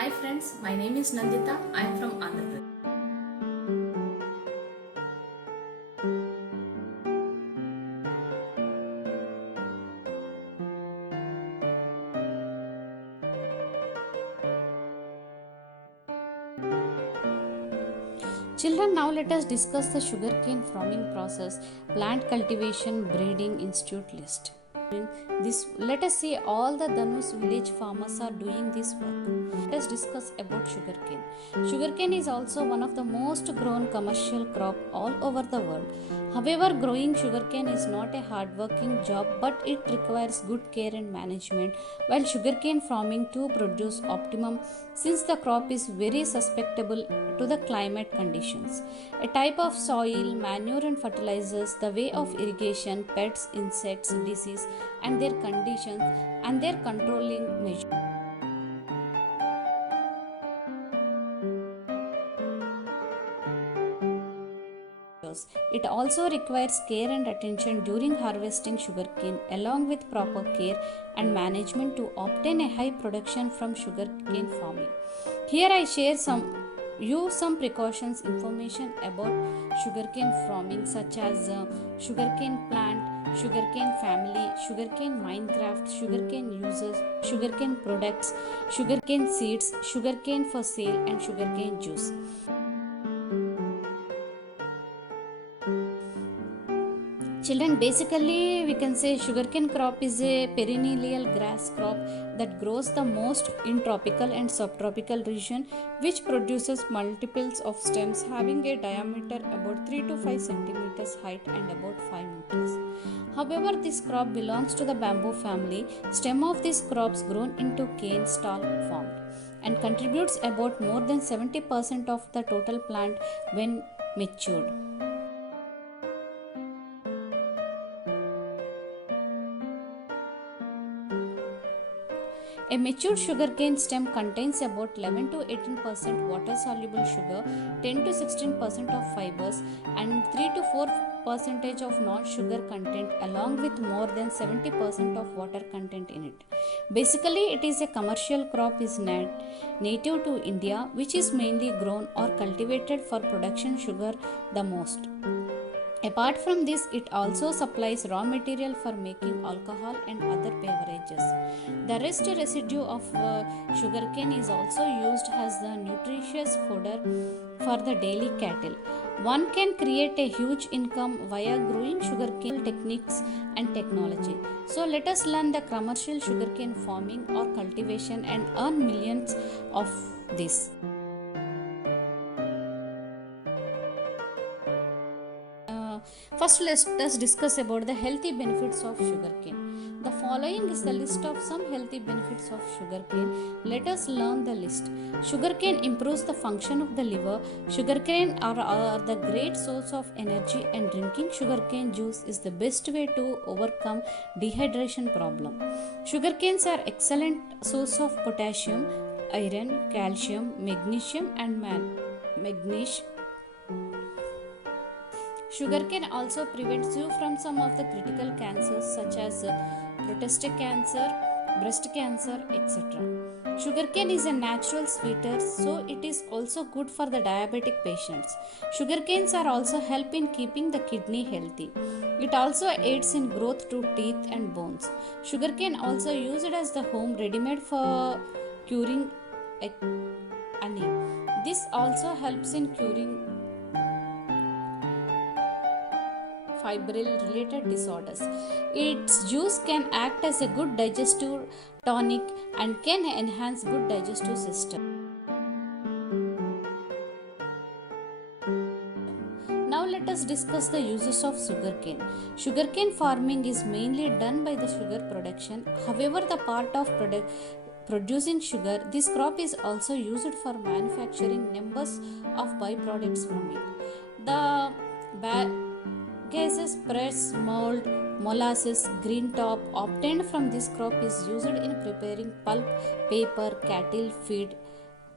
Hi friends, my name is Nandita. I am from Andhra Pradesh. Children, now let us discuss the sugarcane farming process, plant cultivation, breeding institute list. This let us see all the Dhanus village farmers are doing this work. Let us discuss about sugarcane. Sugarcane is also one of the most grown commercial crop all over the world. However, growing sugarcane is not a hard-working job, but it requires good care and management. While sugarcane farming too produce optimum, since the crop is very susceptible to the climate conditions. A type of soil, manure and fertilizers, the way of irrigation, pests, insects, disease, and their conditions and their controlling measures. It also requires care and attention during harvesting sugarcane, along with proper care and management to obtain a high production from sugarcane farming. Here I share some precautions information about sugarcane farming, such as sugarcane plant, sugarcane family, sugarcane minecraft, sugarcane uses, sugarcane products, sugarcane seeds, sugarcane for sale, and sugarcane juice. Children, basically we can say sugarcane crop is a perennial grass crop that grows the most in tropical and subtropical region, which produces multiples of stems having a diameter about 3 to 5 centimeters height and about 5 meters. However, this crop belongs to the bamboo family. Stem of these crops grown into cane stalk formed and contributes about more than 70% of the total plant when matured. A mature sugarcane stem contains about 11 to 18% water soluble sugar, 10 to 16% of fibers, and 3 to 4% of non sugar content, along with more than 70% of water content in it. Basically, it is a commercial crop is native to India, which is mainly grown or cultivated for production sugar the most. Apart from this, it also supplies raw material for making alcohol and other beverages. The rest residue of sugarcane is also used as the nutritious fodder for the daily cattle. One can create a huge income via growing sugarcane techniques and technology. So let us learn the commercial sugarcane farming or cultivation and earn millions of this. First, let us discuss about the healthy benefits of sugarcane. The following is the list of some healthy benefits of sugarcane. Let us learn the list. Sugarcane improves the function of the liver. Sugarcane are the great source of energy, and drinking sugarcane juice is the best way to overcome dehydration problem. Sugarcanes are excellent source of potassium, iron, calcium, magnesium, and magnesium. Sugarcane also prevents you from some of the critical cancers such as prostate cancer, breast cancer, etc. Sugarcane is a natural sweeter, so it is also good for the diabetic patients. Sugarcanes are also help in keeping the kidney healthy. It also aids in growth to teeth and bones. Sugarcane also used as the home ready-made for curing anemia. This also helps in curing febrile related disorders. Its juice can act as a good digestive tonic and can enhance good digestive system. Now let us discuss the uses of sugarcane. Sugarcane farming is mainly done by the sugar production. However, the part of producing sugar, this crop is also used for manufacturing numbers of byproducts from it. The gases, press, mold, molasses, green top obtained from this crop is used in preparing pulp, paper, cattle feed,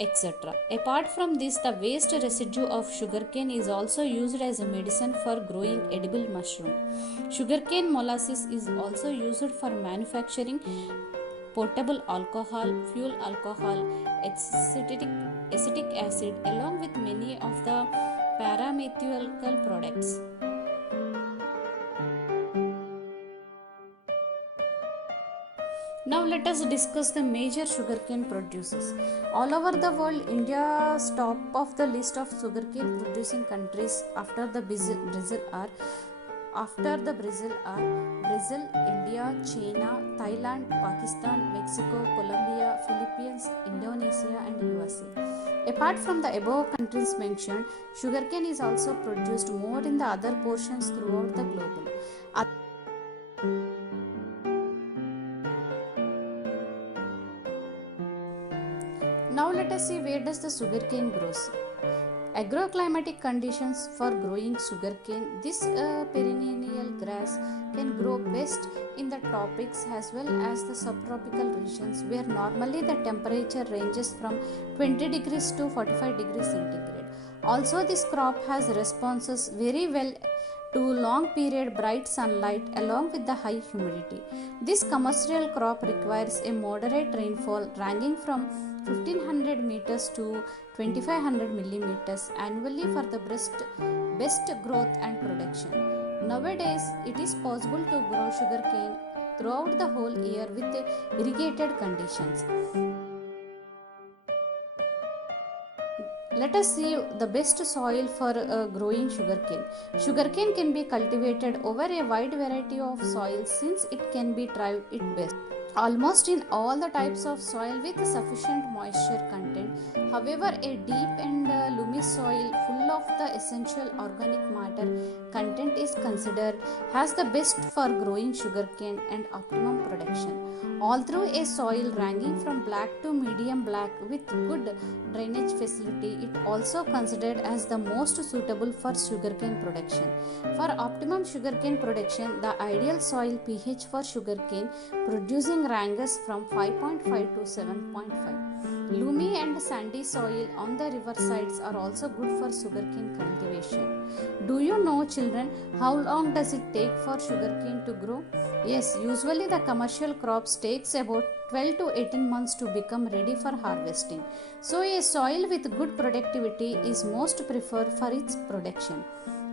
etc. Apart from this, the waste residue of sugarcane is also used as a medicine for growing edible mushroom. Sugarcane molasses is also used for manufacturing potable alcohol, fuel alcohol, acetic acid, along with many of the paramethylical products. Now let us discuss the major sugarcane producers. All over the world, India's top of the list of sugarcane producing countries after the Brazil are Brazil, India, China, Thailand, Pakistan, Mexico, Colombia, Philippines, Indonesia, and USA. Apart from the above countries mentioned, sugarcane is also produced more in the other portions throughout the globe. Now let us see where does the sugarcane grows. Agroclimatic conditions for growing sugarcane. This perennial grass can grow best in the tropics as well as the subtropical regions where normally the temperature ranges from 20 degrees to 45 degrees centigrade. Also, this crop has responses very well to long period bright sunlight along with the high humidity. This commercial crop requires a moderate rainfall ranging from 1500 meters to 2500 millimeters annually for the best growth and production. Nowadays, it is possible to grow sugarcane throughout the whole year with irrigated conditions. Let us see the best soil for growing sugarcane. Sugarcane can be cultivated over a wide variety of soils since it can be thrived it best almost in all the types of soil with sufficient moisture content. However, a deep and loamy soil full of the essential organic matter content is considered as the best for growing sugarcane and optimum production. Although a soil ranging from black to medium black with good drainage facility, it also considered as the most suitable for sugarcane production. For optimum sugarcane production, the ideal soil pH for sugarcane producing ranges from 5.5 to 7.5. Loamy and sandy soil on the river sides are also good for sugarcane cultivation. Do you know, children, how long does it take for sugarcane to grow? Yes, usually the commercial crops takes about 12 to 18 months to become ready for harvesting. So a soil with good productivity is most preferred for its production.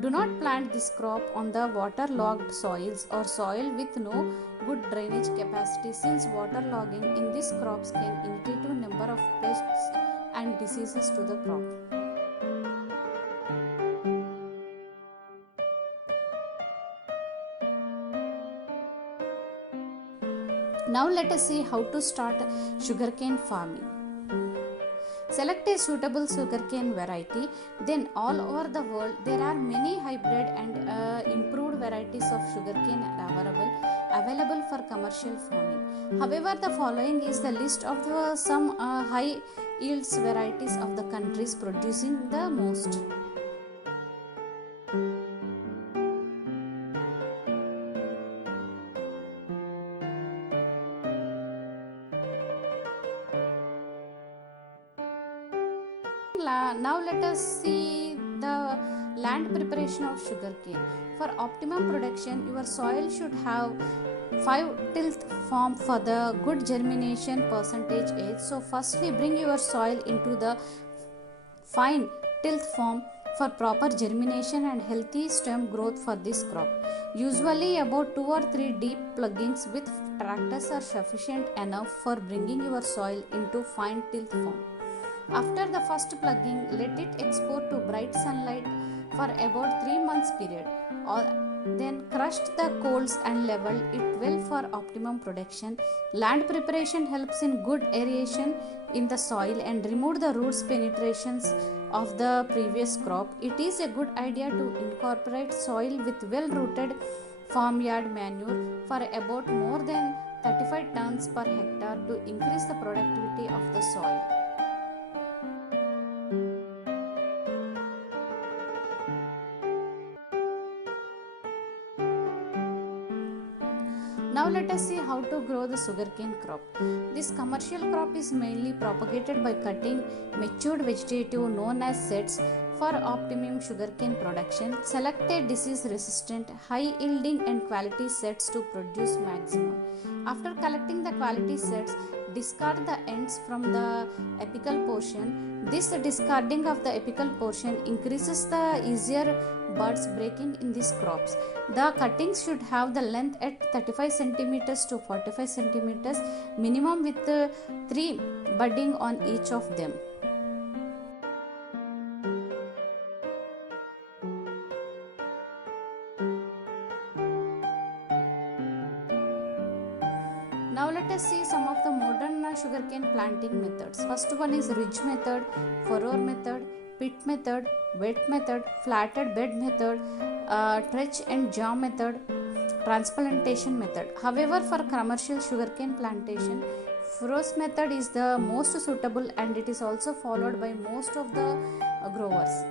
Do not plant this crop on the waterlogged soils or soil with no good drainage capacity since waterlogging in these crops can irritate a number of pests and diseases to the crop. Now let us see how to start sugarcane farming. Select a suitable sugarcane variety. Then all over the world there are many hybrid and improved varieties of sugarcane available for commercial farming. However, the following is the list of some high yields varieties of the countries producing the most. Now let us see the land preparation of sugarcane. For optimum production, your soil should have 5-tilth form for the good germination percentage age. So firstly bring your soil into the fine tilth form for proper germination and healthy stem growth for this crop. Usually about 2 or 3 deep pluggings with tractors are sufficient enough for bringing your soil into fine tilth form. After the first plugging, let it expose to bright sunlight for about 3 months period. Then crush the coals and level it well for optimum production. Land preparation helps in good aeration in the soil and remove the roots penetrations of the previous crop. It is a good idea to incorporate soil with well rooted farmyard manure for about more than 35 tons per hectare to increase the productivity of the soil. Now let us see how to grow the sugarcane crop. This commercial crop is mainly propagated by cutting matured vegetative known as sets for optimum sugarcane production. Select a disease resistant, high yielding and quality sets to produce maximum. After collecting the quality sets, discard the ends from the apical portion. This discarding of the apical portion increases the easier buds breaking in these crops. The cuttings should have the length at 35 centimeters to 45 centimeters minimum with 3 budding on each of them. Now let us see some of the modern sugarcane planting methods. First one is ridge method, furrow method, pit method, wet method, flatted bed method, trench and jaw method, transplantation method. However, for commercial sugarcane plantation, furrows method is the most suitable and it is also followed by most of the growers.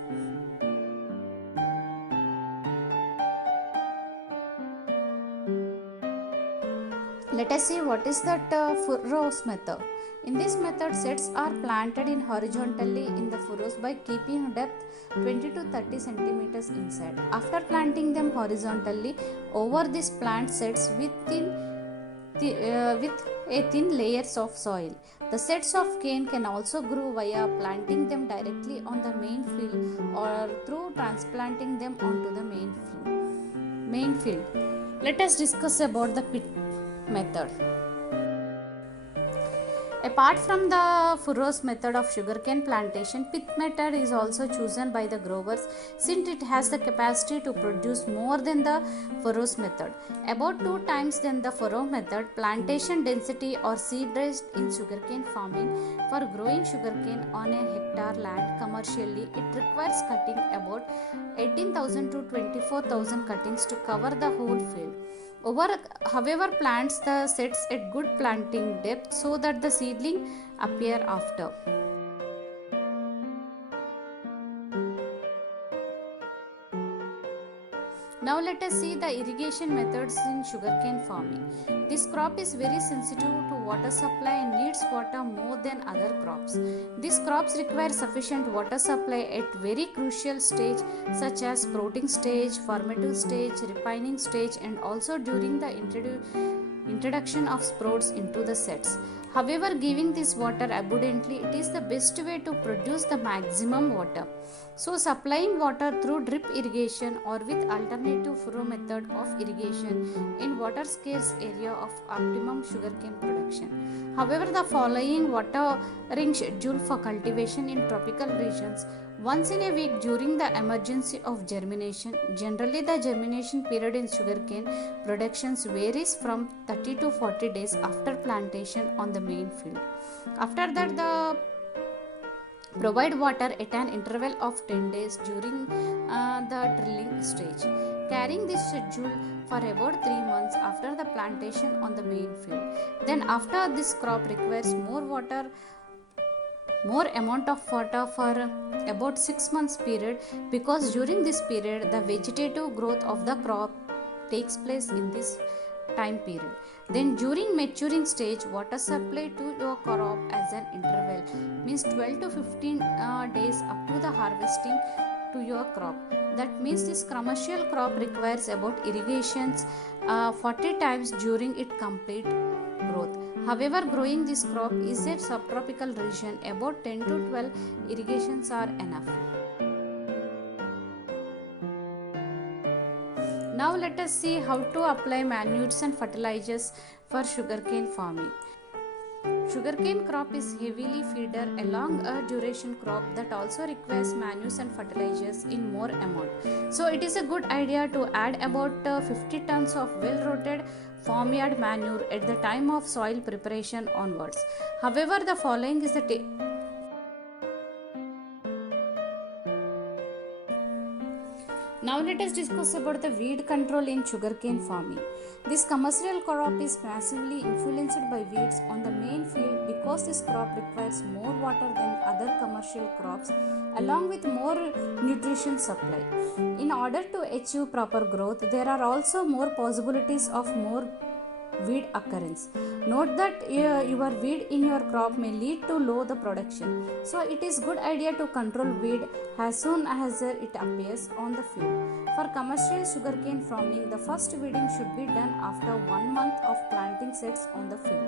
Let us see what is that furrows method. In this method, sets are planted in horizontally in the furrows by keeping depth 20 to 30 centimeters inside. After planting them horizontally, over this plant sets with a thin layers of soil. The sets of cane can also grow via planting them directly on the main field or through transplanting them onto the main field. Let us discuss about the pit method. Apart from the furrows method of sugarcane plantation, pit method is also chosen by the growers since it has the capacity to produce more than the furrows method. About 2 times than the furrow method, plantation density or seed rate in sugarcane farming. For growing sugarcane on a hectare land commercially, it requires cutting about 18,000 to 24,000 cuttings to cover the whole field. However, plants the sets at good planting depth so that the seedling appear after. Now let us see the irrigation methods in sugarcane farming. This crop is very sensitive to water supply and needs water more than other crops. These crops require sufficient water supply at very crucial stage such as sprouting stage, formative stage, ripening stage and also during the introduction of sprouts into the sets. However, giving this water abundantly, it is the best way to produce the maximum water. So, supplying water through drip irrigation or with alternative furrow method of irrigation in water scarce area of optimum sugarcane production. However, the following watering schedule for cultivation in tropical regions once in a week during the emergency of germination. Generally, the germination period in sugarcane productions varies from 30 to 40 days after plantation on the main field. After that, the provide water at an interval of 10 days during the drilling stage. Carrying this schedule for about 3 months after the plantation on the main field. Then after this crop requires more amount of water for about 6 months period because during this period the vegetative growth of the crop takes place in this time period. Then during maturing stage, water supply to your crop as an interval means 12 to 15 days up to the harvesting to your crop. That means this commercial crop requires about irrigations 40 times during its complete growth. However, growing this crop is a subtropical region, about 10 to 12 irrigations are enough. Now let us see how to apply manures and fertilizers for sugarcane farming. Sugarcane crop is heavily feeder along a duration crop that also requires manures and fertilizers in more amount. So it is a good idea to add about 50 tons of well-rotted farmyard manure at the time of soil preparation onwards. However, the following is the Now let us discuss about the weed control in sugarcane farming. This commercial crop is massively influenced by weeds on the main field because this crop requires more water than other commercial crops along with more nutrition supply. In order to achieve proper growth, there are also more possibilities of more weed occurrence. Note that your weed in your crop may lead to low the production. So it is good idea to control weed as soon as it appears on the field. For commercial sugarcane farming, the first weeding should be done after 1 month of planting seeds on the field.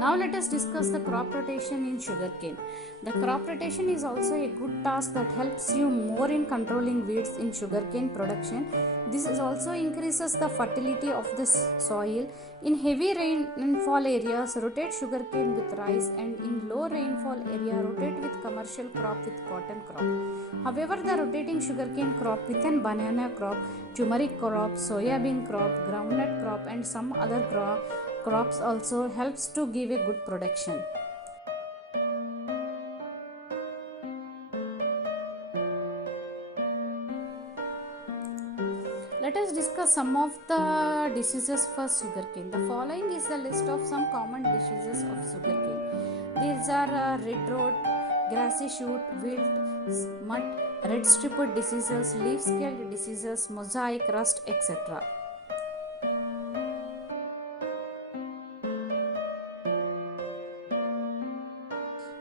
Now let us discuss the crop rotation in sugarcane. The crop rotation is also a good task that helps you more in controlling weeds in sugarcane production. This is also increases the fertility of the soil. In heavy rainfall areas, rotate sugarcane with rice, and in low rainfall area, rotate with commercial crop with cotton crop. However, the rotating sugarcane crop within banana crop, turmeric crop, soybean crop, groundnut crop, and some other crops also helps to give a good production. Let us discuss some of the diseases for sugarcane. The following is the list of some common diseases of sugarcane. These are red rot, grassy shoot, wilt, smut, red striped diseases, leaf scaled diseases, mosaic rust, etc.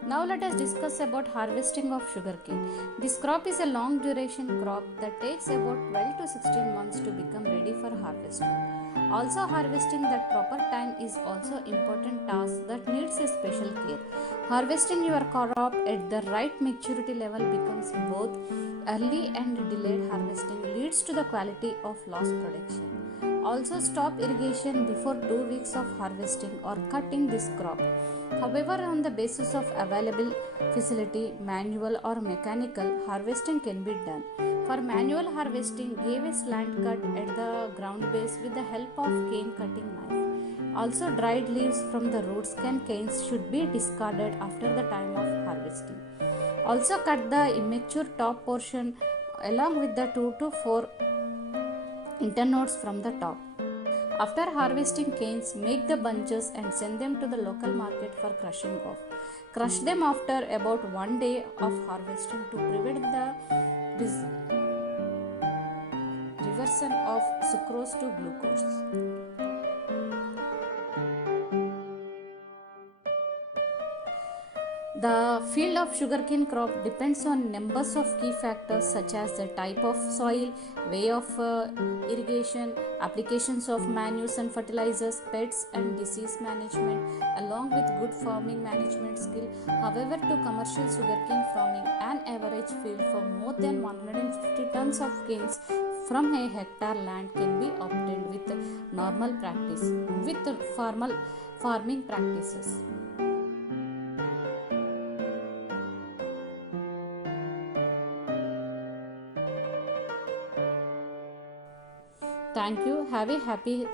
Now let us discuss about harvesting of sugarcane. This crop is a long duration crop that takes about 12 to 16 months to become ready for harvesting. Also harvesting that proper time is also important task that needs a special care. Harvesting your crop at the right maturity level becomes both early and delayed harvesting leads to the quality of lost production. Also stop irrigation before 2 weeks of harvesting or cutting this crop. However, on the basis of available facility, manual or mechanical, harvesting can be done. For manual harvesting, give a slant cut at the ground base with the help of cane cutting knife. Also, dried leaves from the roots and canes should be discarded after the time of harvesting. Also, cut the immature top portion along with the 2 to 4 internodes from the top. After harvesting canes, make the bunches and send them to the local market for crushing off. Crush them after about 1 day of harvesting to prevent the reversion of sucrose to glucose. The field of sugarcane crop depends on numbers of key factors such as the type of soil, way of irrigation, applications of manures and fertilizers, pests and disease management along with good farming management skill. However, to commercial sugarcane farming, an average field for more than 150 tons of canes from a hectare land can be obtained with normal practice, with formal farming practices. Thank you. Have a happy